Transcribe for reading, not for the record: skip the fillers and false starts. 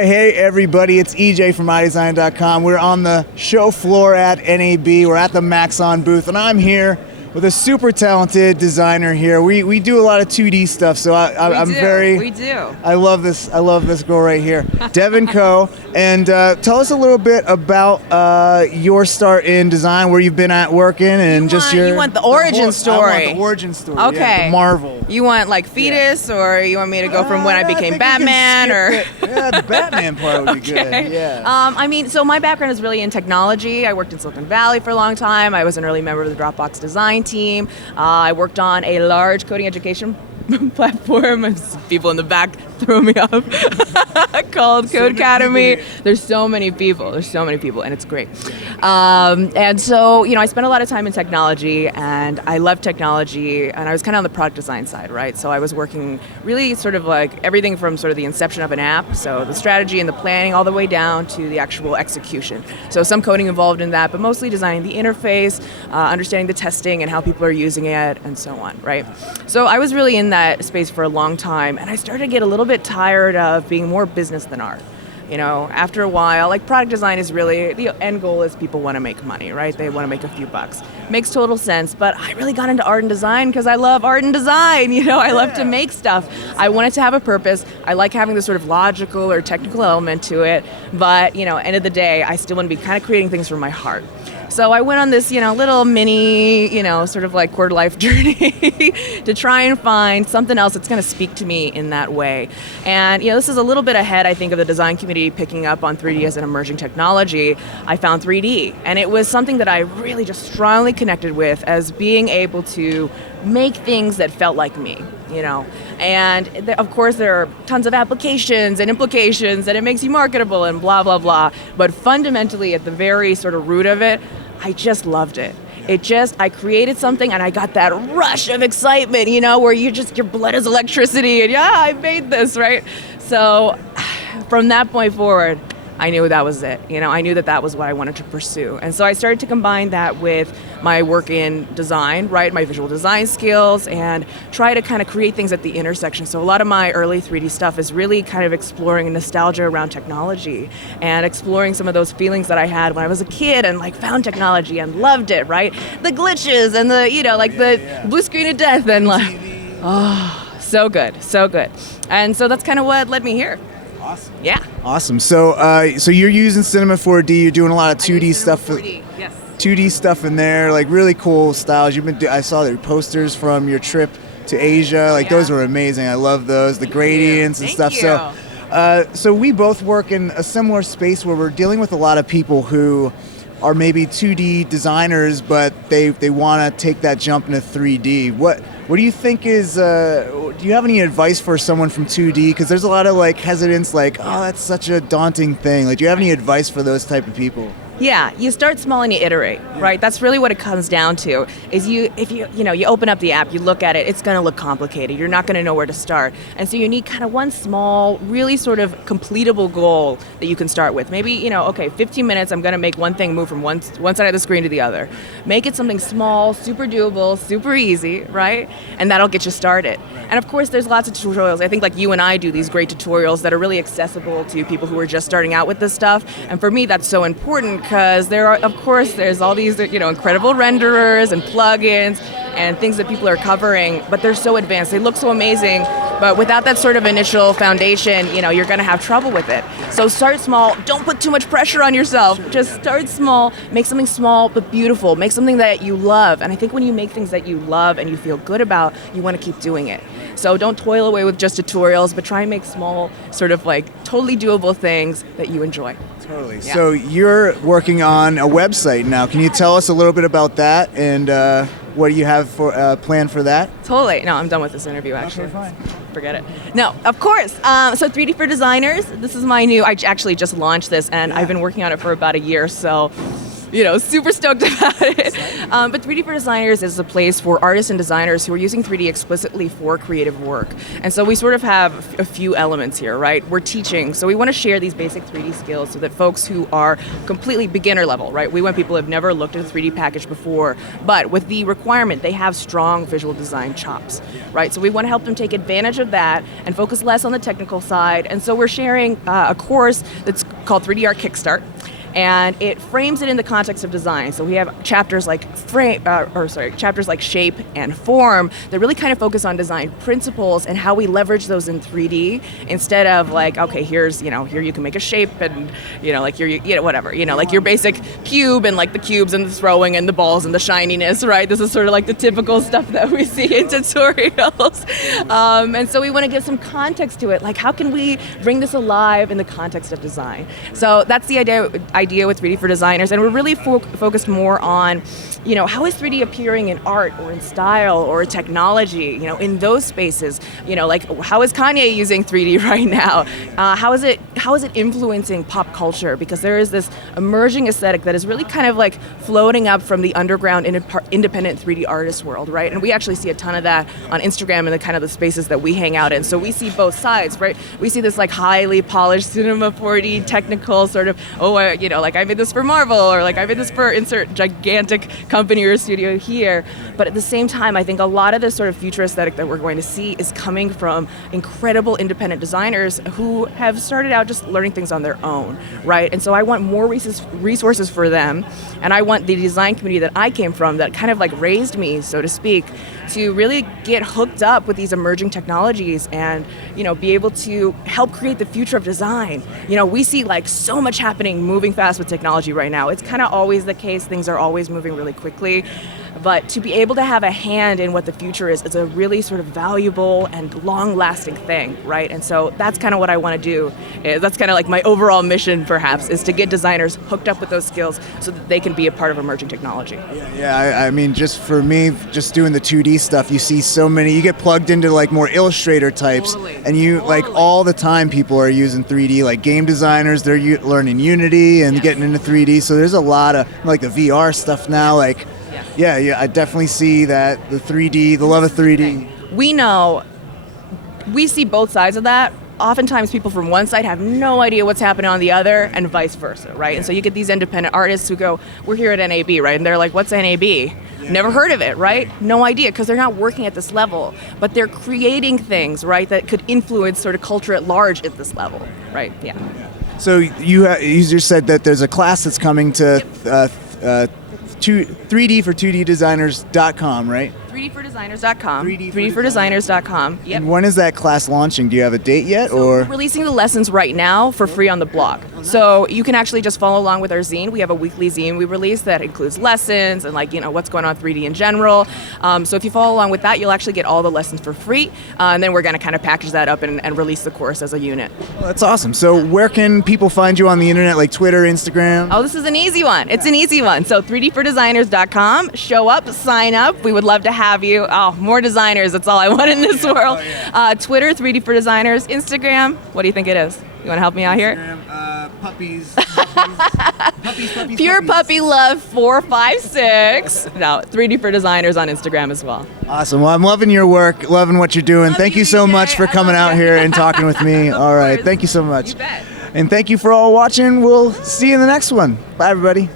right, hey everybody, it's EJ from iDesign.com. We're on the show floor at NAB. We're at the Maxon booth, and I'm here with a super talented designer here. We do a lot of 2D stuff, so We do. I love this girl right here, Devon Ko. And tell us a little bit about your start in design, where you've been at working, and You want the origin story. I want the origin story. Okay. Yeah, the Marvel. You want like fetus, or you want me to go from when I became Batman, or? Yeah, the Batman part would be Okay. good. Yeah. So my background is really in technology. I worked in Silicon Valley for a long time. I was an early member of the Dropbox design team. I worked on a large coding education platform. People in the back throw me off. Called Code Academy. There's so many people, and it's great. And so, I spent a lot of time in technology, and I love technology, and I was kind of on the product design side, right? So I was working really sort of like everything from sort of the inception of an app, so the strategy and the planning, all the way down to the actual execution. So some coding involved in that, but mostly designing the interface, understanding the testing and how people are using it, and so on, right? So I was really in that space for a long time, and I started to get a little bit tired of being more business than art. After a while, like product design is really, the end goal is people want to make money, right? They want to make a few bucks. Makes total sense, but I really got into art and design because I love art and design, I love to make stuff. I want it to have a purpose. I like having this sort of logical or technical element to it, but, end of the day, I still want to be kind of creating things from my heart. So I went on this, little mini, sort of like quarter life journey to try and find something else that's going to speak to me in that way. And, this is a little bit ahead, I think, of the design community picking up on 3D as an emerging technology. I found 3D, and it was something that I really just strongly connected with as being able to make things that felt like me. And of course there are tons of applications and implications, and it makes you marketable and blah, blah, blah. But fundamentally, at the very sort of root of it, I just loved it. I created something, and I got that rush of excitement, where your blood is electricity, and yeah, I made this, right? So from that point forward, I knew that was it. I knew that was what I wanted to pursue. And so I started to combine that with my work in design, right, my visual design skills, and try to kind of create things at the intersection. So a lot of my early 3D stuff is really kind of exploring nostalgia around technology and exploring some of those feelings that I had when I was a kid and like found technology and loved it, right? The glitches and the blue screen of death and like, so good, so good. And so that's kind of what led me here. Awesome. Yeah. Awesome. So you're using Cinema 4D. You're doing a lot of 2D stuff. 4D, yes. 2D stuff in there, like really cool styles. I saw the posters from your trip to Asia. Those were amazing. I love those. The gradients and stuff. So we both work in a similar space where we're dealing with a lot of people who are maybe 2D designers, but they want to take that jump into 3D. What do you think is, do you have any advice for someone from 2D? Because there's a lot of hesitance, that's such a daunting thing. Do you have any advice for those type of people? Yeah, you start small and you iterate, right? That's really what it comes down to. Is if you open up the app, you look at it, it's going to look complicated. You're not going to know where to start, and so you need kind of one small, really sort of completable goal that you can start with. Maybe 15 minutes. I'm going to make one thing move from one side of the screen to the other. Make it something small, super doable, super easy, right? And that'll get you started. And of course, there's lots of tutorials. I think you and I do these great tutorials that are really accessible to people who are just starting out with this stuff. And for me, that's so important because there's all these incredible renderers and plugins and things that people are covering, but they're so advanced. They look so amazing, but without that sort of initial foundation, you're going to have trouble with it. So start small. Don't put too much pressure on yourself. Just start small. Make something small but beautiful. Make something that you love. And I think when you make things that you love and you feel good about, you want to keep doing it. So don't toil away with just tutorials, but try and make small, sort of totally doable things that you enjoy. Totally. Yeah. So you're working on a website now. Can you tell us a little bit about that, and what do you have for planned for that? Totally. No, I'm done with this interview, actually. Okay, fine. Forget it. No, of course. So 3D for Designers. This is my new, I actually just launched this, and I've been working on it for about a year, so super stoked about it. But 3D for Designers is a place for artists and designers who are using 3D explicitly for creative work. And so we sort of have a few elements here, right? We're teaching, so we want to share these basic 3D skills so that folks who are completely beginner level, right? We want people who have never looked at a 3D package before, but with the requirement, they have strong visual design chops, right? So we want to help them take advantage of that and focus less on the technical side. And so we're sharing a course that's called 3D Art Kickstart. And it frames it in the context of design. So we have chapters like chapters like shape and form that really kind of focus on design principles and how we leverage those in 3D instead of like, okay, here you can make a shape and like whatever, like your basic cube and like the cubes and the throwing and the balls and the shininess, right? This is sort of like the typical stuff that we see in tutorials. And so we want to give some context to it, like how can we bring this alive in the context of design? So that's the idea with 3D for Designers, and we're really focused more on, how is 3D appearing in art or in style or technology, in those spaces, like how is Kanye using 3D right now? How is it influencing pop culture? Because there is this emerging aesthetic that is really kind of like floating up from the underground independent 3D artist world, right? And we actually see a ton of that on Instagram and the kind of the spaces that we hang out in. So we see both sides, right? We see this like highly polished cinema 4D technical sort of, like I made this for Marvel, or like I made this for insert gigantic company or studio here. But at the same time, I think a lot of this sort of future aesthetic that we're going to see is coming from incredible independent designers who have started out just learning things on their own, right? And so I want more resources for them, and I want the design community that I came from, that kind of like raised me, so to speak, to really get hooked up with these emerging technologies and, be able to help create the future of design. We see like so much happening, moving fast with technology right now. It's kind of always the case. Things are always moving really quickly. But to be able to have a hand in what the future is a really sort of valuable and long-lasting thing, right? And so that's kind of what I want to do. That's kind of like my overall mission, perhaps, is to get designers hooked up with those skills so that they can be a part of emerging technology. Yeah. I mean, just for me, just doing the 2D stuff, you see so many. You get plugged into like more Illustrator types, and like all the time people are using 3D. Like game designers, they're learning Unity and getting into 3D. So there's a lot of like the VR stuff now, like. Yeah, I definitely see that, the 3D, the love of 3D. We see both sides of that. Oftentimes people from one side have no idea what's happening on the other, and vice versa, right? And so you get these independent artists who go, we're here at NAB, right? And they're like, what's NAB? Yeah. Never heard of it, right? No idea, because they're not working at this level, but they're creating things, right, that could influence sort of culture at large at this level, right? Yeah. So you just said that there's a class that's coming to 3D4designers.com, right? 3dfordesigners.com. 3dfordesigners.com. Yep. And when is that class launching? Do you have a date yet? We're releasing the lessons right now for free on the blog. So you can actually just follow along with our zine. We have a weekly zine we release that includes lessons and what's going on 3D in general. So if you follow along with that, you'll actually get all the lessons for free. And then we're going to kind of package that up and release the course as a unit. Well, that's awesome. So where can people find you on the internet, like Twitter, Instagram? Oh, this is an easy one. It's an easy one. So 3dfordesigners.com. Show up, sign up. We would love to have you. Oh, more designers. That's all I want in this world. Oh, yeah. Twitter, 3D for Designers. Instagram, what do you think it is? You want to help me out here? Puppies. Pure puppy love 456. No, 3D for Designers on Instagram as well. Awesome. Well, I'm loving your work, loving what you're doing. Thank you so much for coming out here and talking with me. All right. Thank you so much. You bet. And thank you for all watching. We'll see you in the next one. Bye, everybody.